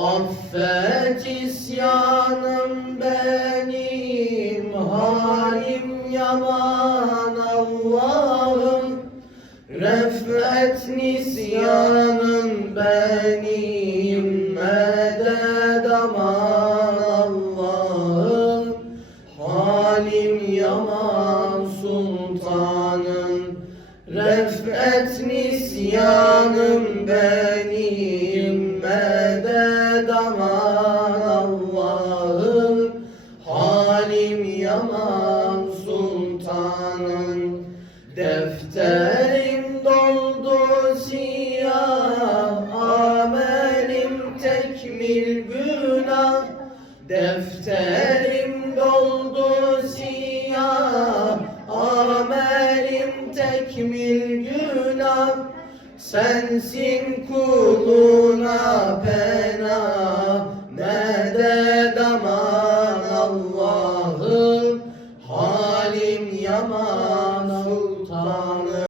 Affet isyanım benim, halim yaman Allah'ım. Refet nisyanım benim, medet aman Allah'ım. Halim yaman sultanım, refet nisyanım benim, medet aman Allah'ım. Halim yaman sultanım. Defterim doldu siyah, amelim tekmil günah. Defterim doldu siyah, amelim tekmil günah. Sensin kuluna pena, medet aman Allah'ım. Halim yaman sultanım.